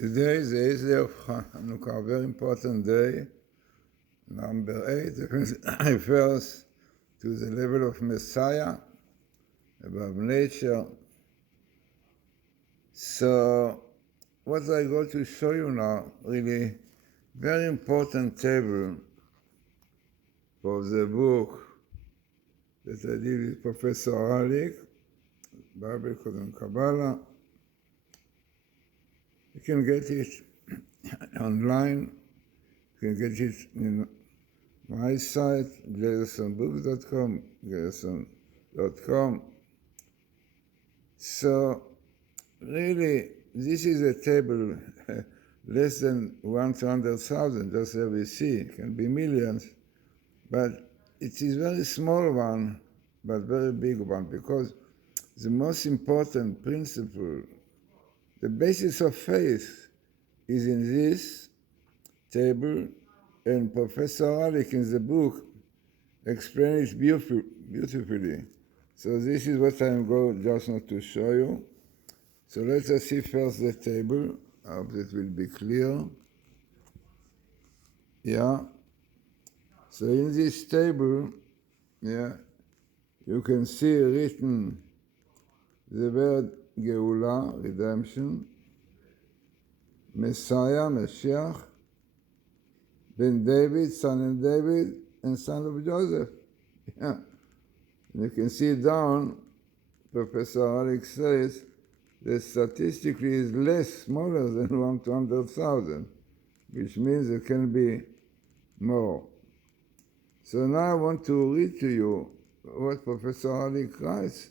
Today is the 8th day of Hanukkah, a very important day. Number 8 refers to the level of Messiah above nature. So what I go to show you now, really very important table for the book that I did with Professor Haralick, Bible Code and Kabbalah. You can get it online. You can get it in my site, glazersonbooks.com, glazerson.com. So really, this is a table less than 100,000, just as we see. It can be millions, but it is very small one, but very big one, because the most important principle, the basis of faith, is in this table, and Professor Haralick in the book explains it beautifully. So this is what I'm going just not to show you. So let us see first the table. I hope that will be clear. Yeah. So in this table, yeah, you can see written the word Geula, redemption, Messiah, Mashiach, Ben David, son of David, and son of Joseph. Yeah. And you can see down, Professor Haralick says, that statistically is smaller than 1 to 100,000, which means there can be more. So now I want to read to you what Professor Haralick writes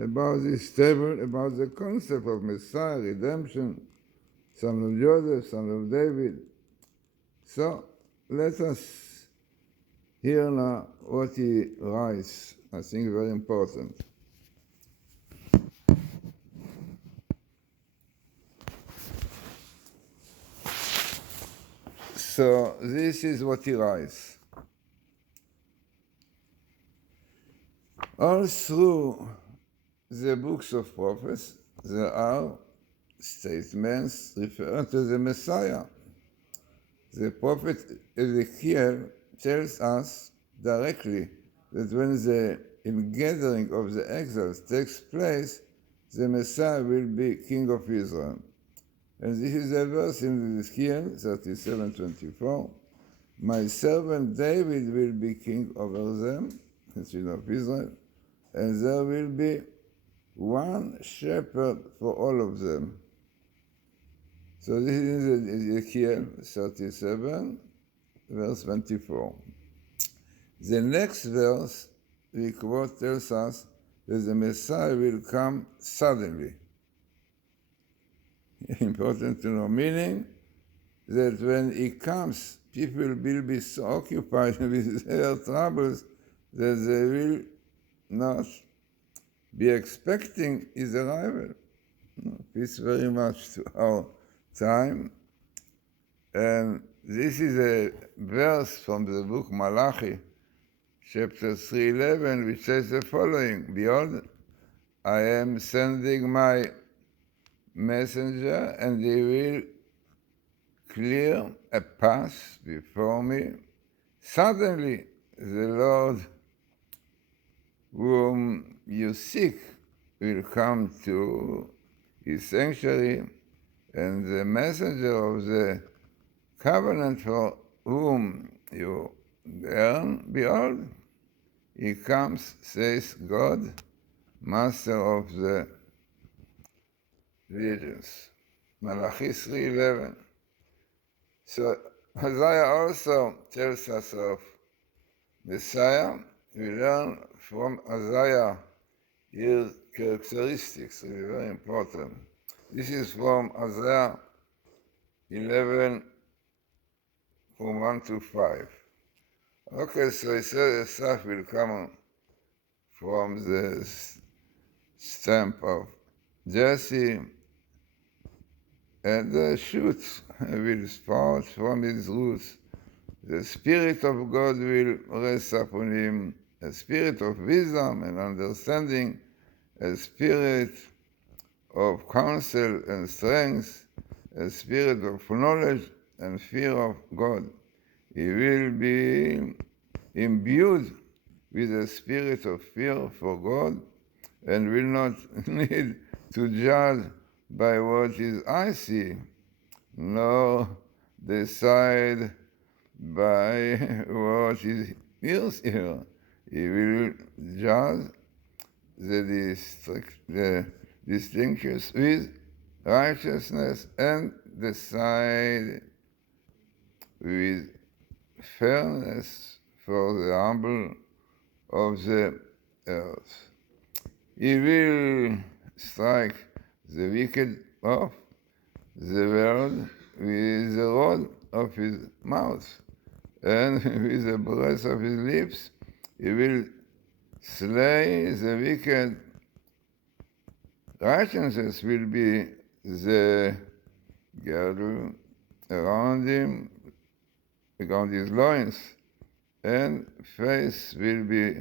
about this table, about the concept of Messiah, redemption, son of Joseph, son of David. So let us hear now what he writes. I think very important. So this is what he writes. All through the books of prophets, there are statements referring to the Messiah. The prophet Ezekiel tells us directly that when the ingathering of the exiles takes place, the Messiah will be king of Israel. And this is a verse in Ezekiel 37:24. My servant David will be king over them, the children of Israel, and there will be one shepherd for all of them. So this is Ezekiel 37, verse 24. The next verse we quote tells us that the Messiah will come suddenly. Important to know, meaning that when he comes, people will be so occupied with their troubles that they will not be expecting his arrival. Peace very much to our time. And this is a verse from the book Malachi, chapter 3:11, which says the following: Behold, I am sending my messenger, and he will clear a path before me. Suddenly, the Lord whom you seek will come to his sanctuary, and the messenger of the covenant for whom you yearn, behold, he comes, says God, Master of the legions. Malachi 3:11. So Isaiah also tells us of Messiah. We learn from Isaiah his characteristics, really very important. This is from Isaiah 11, from 1 to 5. Okay, so he says the staff will come from the stamp of Jesse, and the shoots will sprout from his roots. The Spirit of God will rest upon him, a spirit of wisdom and understanding, a spirit of counsel and strength, a spirit of knowledge and fear of God. He will be imbued with a spirit of fear for God and will not need to judge by what his eyes see, nor decide by what his ears hear. He will judge the distinctions with righteousness and decide with fairness for the humble of the earth. He will strike the wicked off the world with the rod of his mouth, and with the breath of his lips he will slay the wicked. Righteousness will be the girdle around him, around his loins, and faith will be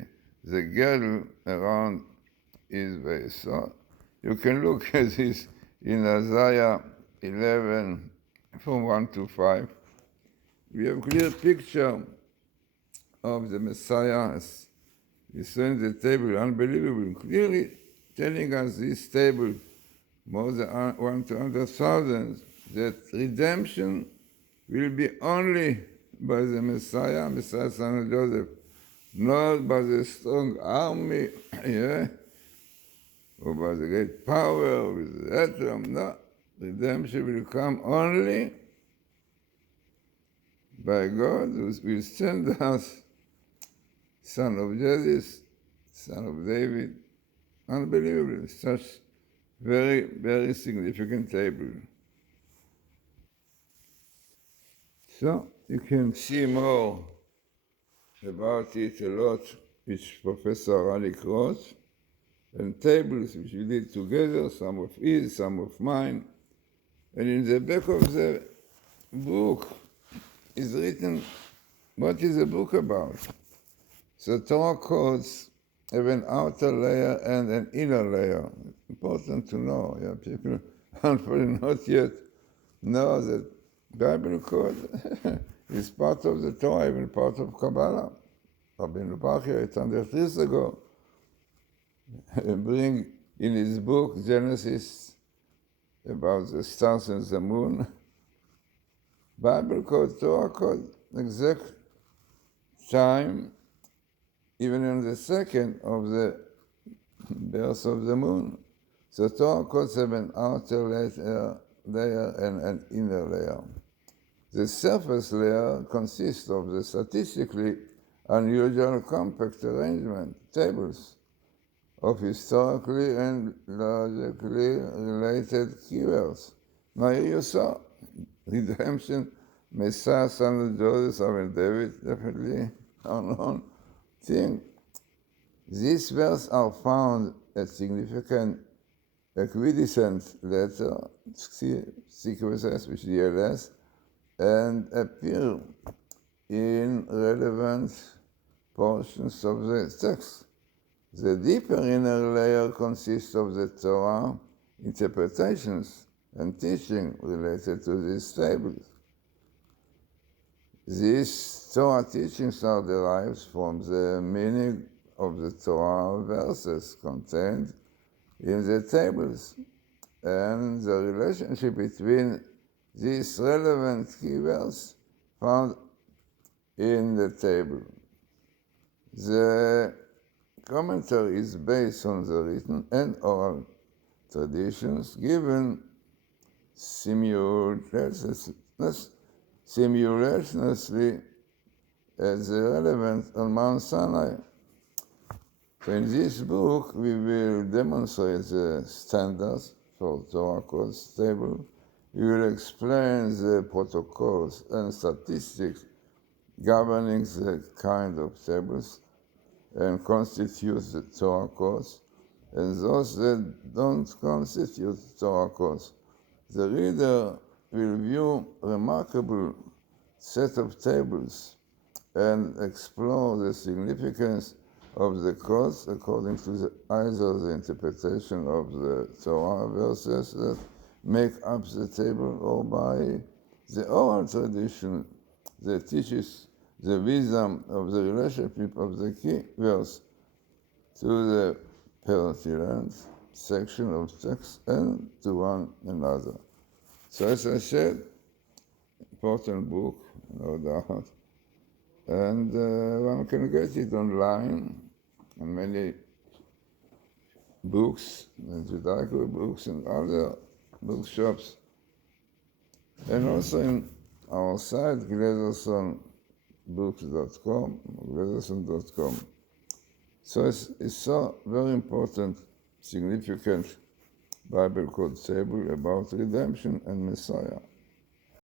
the girdle around his waist. So you can look at this in Isaiah 11 from 1 to 5. We have a clear picture of the Messiah as he sends the table, unbelievable, clearly telling us this table, more than 100,000, that redemption will be only by the Messiah, son of Joseph, not by the strong army, or by the great power with the atom. No, redemption will come only by God, who will send us son of Jesse, son of David. Unbelievable, such very, very significant table. So you can see more about it a lot, which Professor Haralick wrote, and tables which we did together, some of his, some of mine. And in the back of the book is written what is the book about. So Torah codes have an outer layer and an inner layer. Important to know. People unfortunately not yet know that Bible code is part of the Torah, even part of Kabbalah. Rabbi Glazerson, 800 years ago, bring in his book Genesis about the stars and the moon, Bible code, Torah code, exact time, even in the second of the birth of the moon. So Torah codes have an outer layer and an inner layer. The surface layer consists of the statistically unusual compact arrangement, tables, of historically and logically related keywords. Now here you saw redemption, Messiah, son of Joseph, and David, definitely unknown thing. These verses are found at significant equidistant letter, sequences, which DLS, and appear in relevant portions of the text. The deeper inner layer consists of the Torah interpretations and teaching related to these tables. These Torah teachings are derived from the meaning of the Torah verses contained in the tables and the relationship between these relevant keywords found in the table. The commentary is based on the written and oral traditions given simultaneously as relevant on Mount Sinai. So in this book, we will demonstrate the standards for Torah codes table. We will explain the protocols and statistics governing the kind of tables and constitute the Torah codes, and those that don't constitute Torah codes. The reader will view a remarkable set of tables and explore the significance of the codes according to either the interpretation of the Torah verses that make up the table, or by the oral tradition that teaches the wisdom of the relationship of the key verse to the pertinent section of text and to one another. So as I said, important book, no doubt, and one can get it online in many books, Judaical books and other bookshops, and also in our site, glazerson.com. So it's so very important, significant Bible code table about redemption and Messiah.